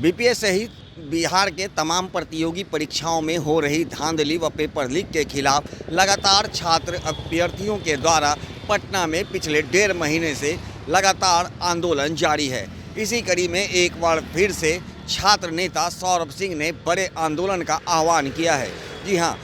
BPS सहित बिहार के तमाम प्रतियोगी परीक्षाओं में हो रही धांधली व पेपर लीक के खिलाफ लगातार छात्र अभ्यर्थियों के द्वारा पटना में पिछले 1.5 महीने से लगातार आंदोलन जारी है। इसी कड़ी में एक बार फिर से छात्र नेता सौरभ सिंह ने बड़े आंदोलन का आह्वान किया है। जी हाँ,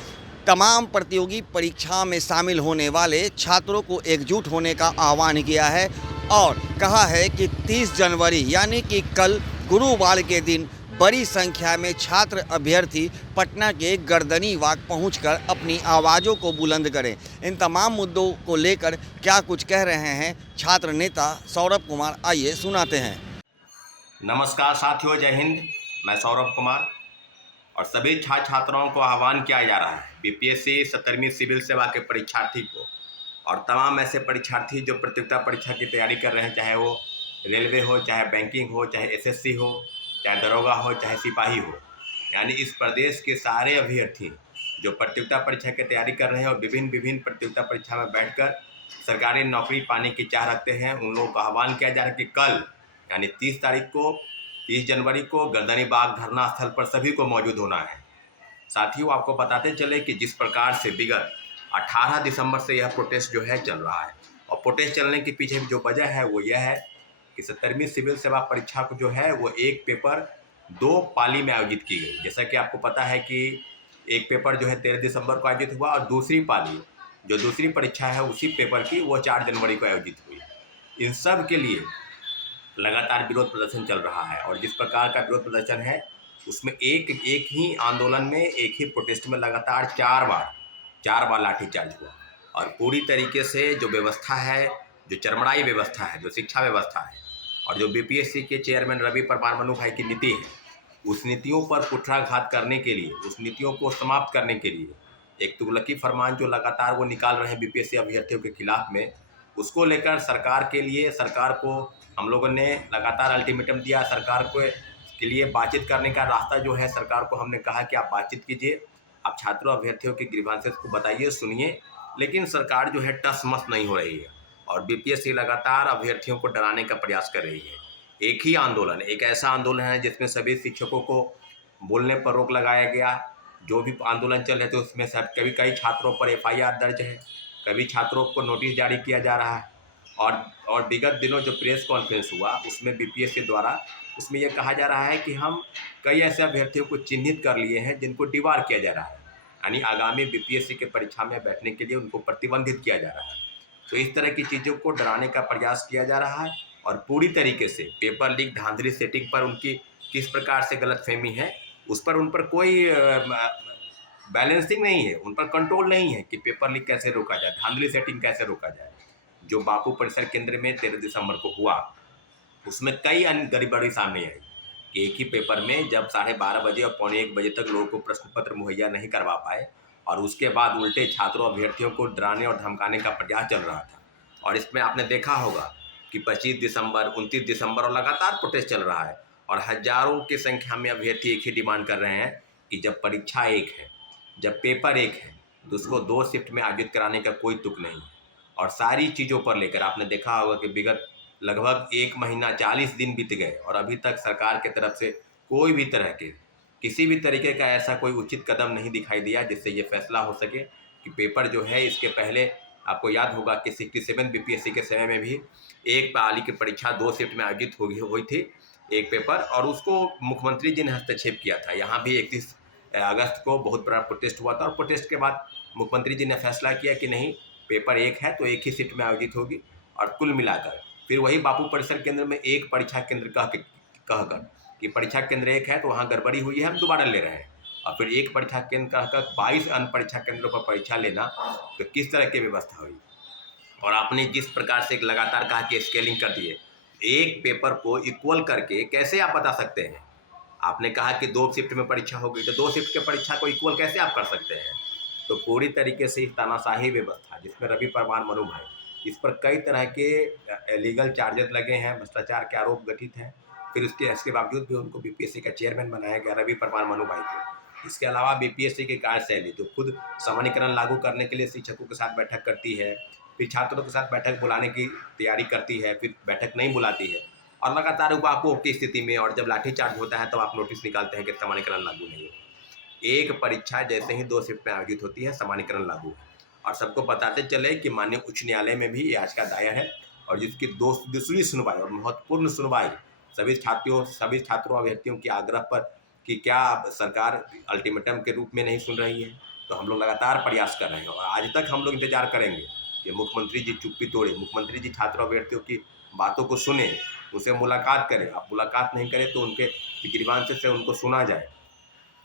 तमाम प्रतियोगी परीक्षा में शामिल होने वाले छात्रों को एकजुट होने का आह्वान किया है और कहा है कि 30 जनवरी यानी कि कल गुरुवार के दिन बड़ी संख्या में छात्र अभ्यर्थी पटना के गर्दनी बाग पहुंचकर अपनी आवाज़ों को बुलंद करें। इन तमाम मुद्दों को लेकर क्या कुछ कह रहे हैं छात्र नेता सौरभ कुमार, आइए सुनाते हैं। नमस्कार साथियों, जय हिंद। मैं सौरभ कुमार और सभी छात्र छात्राओं को आह्वान किया जा रहा है बीपीएससी 17वीं सिविल सेवा के परीक्षार्थी को और तमाम ऐसे परीक्षार्थी जो प्रतियोगिता परीक्षा की तैयारी कर रहे हैं, चाहे वो रेलवे हो, चाहे बैंकिंग हो, चाहे एसएससी हो, चाहे दरोगा हो, चाहे सिपाही हो, यानी इस प्रदेश के सारे अभ्यर्थी जो प्रतियोगिता परीक्षा की तैयारी कर रहे हैं और विभिन्न प्रतियोगिता परीक्षा में बैठकर सरकारी नौकरी पाने की चाह रखते हैं, उन लोगों का आह्वान किया जा रहा है कि कल यानी 30 जनवरी को गर्दनी बाग धरना स्थल पर सभी को मौजूद होना है। साथियों, आपको बताते चले कि जिस प्रकार से विगत 18 दिसंबर से यह प्रोटेस्ट जो है चल रहा है और प्रोटेस्ट चलने के पीछे जो वजह है वो यह है कि 17वीं सिविल सेवा परीक्षा को जो है वो एक पेपर 2 पाली में आयोजित की गई। जैसा कि आपको पता है कि एक पेपर जो है 13 दिसंबर को आयोजित हुआ और दूसरी पाली जो दूसरी परीक्षा है उसी पेपर की वो 4 जनवरी को आयोजित हुई। इन सब के लिए लगातार विरोध प्रदर्शन चल रहा है और जिस प्रकार का विरोध प्रदर्शन है उसमें एक ही आंदोलन में, एक ही प्रोटेस्ट में लगातार 4 बार लाठीचार्ज हुआ और पूरी तरीके से जो व्यवस्था है, जो चरमराई व्यवस्था है, जो शिक्षा व्यवस्था है और जो बीपीएससी के चेयरमैन रवि परमार मनु भाई की नीति है, उस नीतियों पर कुठाराघात करने के लिए, उस नीतियों को समाप्त करने के लिए एक तुगलकी फरमान जो लगातार वो निकाल रहे हैं बीपीएससी अभ्यर्थियों के खिलाफ में, उसको लेकर सरकार को हम लोगों ने लगातार अल्टीमेटम दिया। सरकार को के लिए बातचीत करने का रास्ता जो है, सरकार को हमने कहा कि आप बातचीत कीजिए, आप छात्रों अभ्यर्थियों के ग्रीवांसेस को बताइए, सुनिए, लेकिन सरकार जो है टस मस नहीं हो रही है और बीपीएससी लगातार अभ्यर्थियों को डराने का प्रयास कर रही है। एक ही आंदोलन, एक ऐसा आंदोलन है जिसमें सभी शिक्षकों को बोलने पर रोक लगाया गया। जो भी आंदोलन चल रहे थे उसमें सब कई छात्रों पर एफआईआर दर्ज है, कभी छात्रों को नोटिस जारी किया जा रहा है और विगत दिनों जो प्रेस कॉन्फ्रेंस हुआ उसमें बीपीएससी द्वारा उसमें यह कहा जा रहा है कि हम कई ऐसे अभ्यर्थियों को चिन्हित कर लिए हैं जिनको डिबार किया जा रहा है, यानी आगामी बीपीएससी के परीक्षा में बैठने के लिए उनको प्रतिबंधित किया जा रहा है। तो इस तरह की चीज़ों को डराने का प्रयास किया जा रहा है और पूरी तरीके से पेपर लीक धांधली सेटिंग पर उनकी किस प्रकार से गलतफहमी है उस पर उन पर कोई बैलेंसिंग नहीं है, उन पर कंट्रोल नहीं है कि पेपर लीक कैसे रोका जाए, धांधली सेटिंग कैसे रोका जाए। जो बापू परिसर केंद्र में 13 दिसंबर को हुआ उसमें कई अन्य गड़बड़ी सामने आई कि एक ही पेपर में जब 12:30 बजे और 12:45 बजे तक लोगों को प्रश्न पत्र मुहैया नहीं करवा पाए और उसके बाद उल्टे छात्रों अभ्यर्थियों को डराने और धमकाने का प्रयास चल रहा था। और इसमें आपने देखा होगा कि 25 दिसंबर, 29 दिसंबर और लगातार प्रोटेस्ट चल रहा है और हजारों की संख्या में अभ्यर्थी एक ही डिमांड कर रहे हैं कि जब परीक्षा एक है, जब पेपर एक है तो उसको 2 शिफ्ट में आयोजित कराने का कोई तुक नहीं है। और सारी चीज़ों पर लेकर आपने देखा होगा कि विगत लगभग 1 महीना 40 दिन बीत गए और अभी तक सरकार की तरफ से कोई भी तरह के किसी भी तरीके का ऐसा कोई उचित कदम नहीं दिखाई दिया जिससे ये फैसला हो सके कि पेपर जो है, इसके पहले आपको याद होगा कि 67 बीपीएससी के समय में भी एक पाली की परीक्षा 2 शिफ्ट में आयोजित हुई थी एक पेपर, और उसको मुख्यमंत्री जी ने हस्तक्षेप किया था। यहाँ भी 31 अगस्त को बहुत बड़ा प्रोटेस्ट हुआ था और प्रोटेस्ट के बाद मुख्यमंत्री जी ने फैसला किया कि नहीं, पेपर एक है तो एक ही शिफ्ट में आयोजित होगी। और कुल मिलाकर फिर वही बापू परिसर केंद्र में एक परीक्षा केंद्र कहकर कि परीक्षा केंद्र एक है तो वहाँ गड़बड़ी हुई है, हम दोबारा ले रहे हैं, और फिर एक परीक्षा केंद्र कहकर 22 अन्य परीक्षा केंद्रों पर परीक्षा लेना, तो किस तरह की व्यवस्था हुई। और आपने जिस प्रकार से लगातार कहा कि स्केलिंग कर दिए, एक पेपर को इक्वल करके कैसे आप बता सकते हैं। आपने कहा कि 2 शिफ्ट में परीक्षा होगी तो 2 शिफ्ट के परीक्षा को इक्वल कैसे आप कर सकते हैं। तो पूरी तरीके से इस तानाशाही व्यवस्था जिसमें रवि परमार मनु भाई, इस पर कई तरह के लीगल चार्जेस लगे हैं, भ्रष्टाचार के आरोप गठित हैं, फिर इसके बावजूद भी उनको बीपीएससी का चेयरमैन बनाया गया रवि परमार मनु भाई को। इसके अलावा बीपीएससी की कार्यशैली जो खुद सामान्यीकरण लागू करने के लिए शिक्षकों के साथ बैठक करती है, फिर छात्रों के साथ बैठक बुलाने की तैयारी करती है, फिर बैठक नहीं बुलाती है, और लगातार उपाकों की स्थिति में और जब लाठीचार्ज होता है तब आप नोटिस निकालते हैं कि सामान्यकरण लागू नहीं है। एक परीक्षा जैसे ही 2 शिफ्ट में आयोजित होती है, सामान्यकरण लागू है। और सबको बताते चले कि माननीय उच्च न्यायालय में भी ये याचिका दायर है और जिसकी दूसरी सुनवाई और महत्वपूर्ण सुनवाई सभी छात्रों अभ्यर्थियों के आग्रह पर कि क्या सरकार अल्टीमेटम के रूप में नहीं सुन रही है, तो हम लोग लगातार प्रयास कर रहे हैं और आज तक हम लोग इंतजार करेंगे कि मुख्यमंत्री जी चुप्पी तोड़े, मुख्यमंत्री जी छात्रों अभ्यर्थियों की बातों को सुने, उनसे मुलाकात करें। आप मुलाकात नहीं करें तो उनके ग्रीवांस से उनको सुना जाए,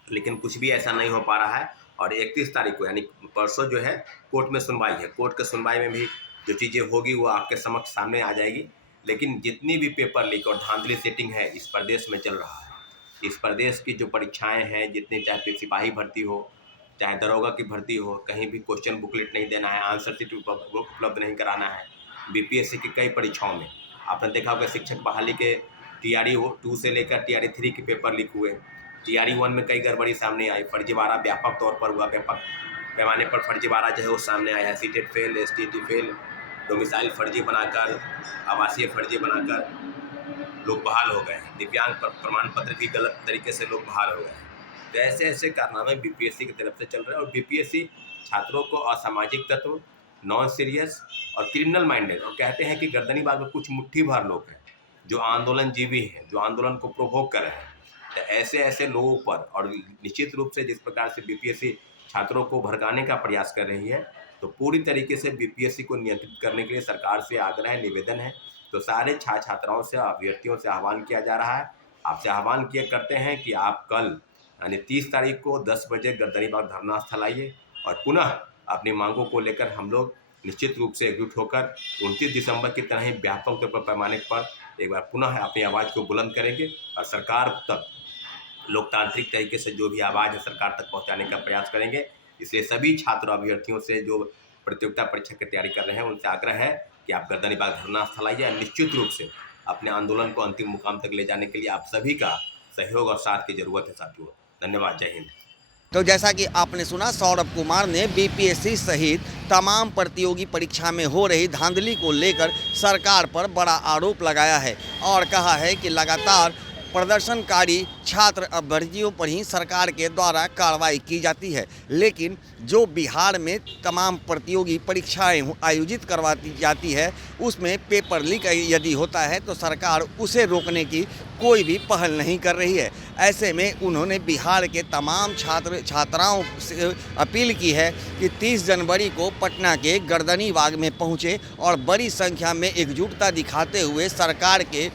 लेकिन कुछ भी ऐसा नहीं हो पा रहा है। और 31 तारीख को यानी परसों जो है कोर्ट में सुनवाई है। कोर्ट के सुनवाई में भी जो चीज़ें होगी वो आपके समक्ष सामने आ जाएगी। लेकिन जितनी भी पेपर लीक और धांधली सेटिंग है इस प्रदेश में चल रहा है, इस प्रदेश की जो परीक्षाएं हैं, जितनी चाहे सिपाही भर्ती हो, चाहे दरोगा की भर्ती हो, कहीं भी क्वेश्चन बुकलेट नहीं देना है, आंसर शीट उपलब्ध नहीं कराना है। बीपीएससी की कई परीक्षाओं में आपने देखा होगा शिक्षक बहाली के TRE 2 से लेकर TRE 3 के पेपर लीक हुए। TRE 1 में कई गड़बड़ी सामने आई, फर्जीवाड़ा व्यापक तौर पर हुआ, व्यापक पैमाने पर फर्जीवाड़ा जो है वो सामने आया है। CTET fail, STT fail, domicile फर्जी बनाकर, आवासीय फर्जी बनाकर लोग बहाल हो गए हैं। दिव्यांग प्रमाण पत्र भी गलत तरीके से लोग बहाल हो गए हैं। तो ऐसे ऐसे कारनामे बीपीएससी की तरफ से चल रहे हैं और बीपीएससी छात्रों को असामाजिक तत्व, नॉन सीरियस और क्रिमिनल माइंडेड, और कहते हैं कि गर्दनीबाग में कुछ मुट्ठी भर लोग हैं जो आंदोलनजीवी हैं, जो आंदोलन को प्रोवोक कर रहे हैं। तो ऐसे ऐसे लोगों पर, और निश्चित रूप से जिस प्रकार से बीपीएससी छात्रों को भड़काने का प्रयास कर रही है, तो पूरी तरीके से बीपीएससी को नियंत्रित करने के लिए सरकार से आग्रह है, निवेदन है। तो सारे छात्राओं से, अभ्यर्थियों से आह्वान किया जा रहा है, आपसे आह्वान किया करते हैं कि आप कल यानी 30 तारीख को 10 बजे गर्दनीबाग धरना स्थल आइए और पुनः अपनी मांगों को लेकर हम लोग निश्चित रूप से एकजुट होकर 29 दिसंबर की तरह ही व्यापक तौर पर पैमाने पर एक बार पुनः अपनी आवाज़ को बुलंद करेंगे और सरकार तक लोकतांत्रिक तरीके से जो भी आवाज़ है सरकार तक पहुंचाने का प्रयास करेंगे। इसलिए सभी छात्र अभ्यर्थियों से जो प्रतियोगिता परीक्षा की तैयारी कर रहे हैं उनसे आग्रह है कि आप गर्दनीबाग धरना स्थल आइए और निश्चित रूप से अपने आंदोलन को अंतिम मुकाम तक ले जाने के लिए आप सभी का सहयोग और साथ की जरूरत है साथियों। धन्यवाद। जय हिंद। तो जैसा कि आपने सुना, सौरभ कुमार ने बीपीएससी सहित तमाम प्रतियोगी परीक्षा में हो रही धांधली को लेकर सरकार पर बड़ा आरोप लगाया है और कहा है कि लगातार प्रदर्शनकारी छात्र अभ्यर्थियों पर ही सरकार के द्वारा कार्रवाई की जाती है, लेकिन जो बिहार में तमाम प्रतियोगी परीक्षाएं आयोजित करवाती जाती है उसमें पेपर लीक यदि होता है तो सरकार उसे रोकने की कोई भी पहल नहीं कर रही है। ऐसे में उन्होंने बिहार के तमाम छात्राओं से अपील की है कि 30 जनवरी को पटना के गर्दनीबाग में पहुँचे और बड़ी संख्या में एकजुटता दिखाते हुए सरकार के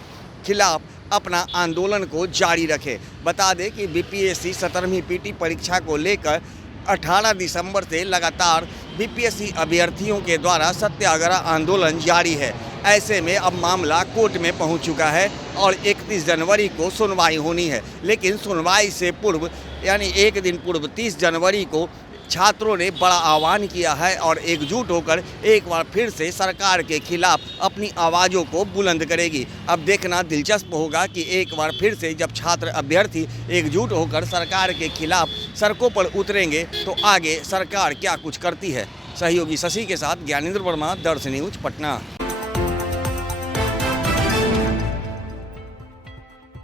खिलाफ अपना आंदोलन को जारी रखे। बता दें कि बीपीएससी 17वीं पीटी परीक्षा को लेकर 18 दिसंबर से लगातार बीपीएससी अभ्यर्थियों के द्वारा सत्याग्रह आंदोलन जारी है। ऐसे में अब मामला कोर्ट में पहुंच चुका है और 31 जनवरी को सुनवाई होनी है, लेकिन सुनवाई से पूर्व यानी एक दिन पूर्व 30 जनवरी को छात्रों ने बड़ा आह्वान किया है और एकजुट होकर एक बार फिर से सरकार के खिलाफ अपनी आवाज़ों को बुलंद करेगी। अब देखना दिलचस्प होगा कि एक बार फिर से जब छात्र अभ्यर्थी एकजुट होकर सरकार के खिलाफ सड़कों पर उतरेंगे तो आगे सरकार क्या कुछ करती है। सहयोगी शशि के साथ ज्ञानेंद्र वर्मा, दर्श न्यूज, पटना।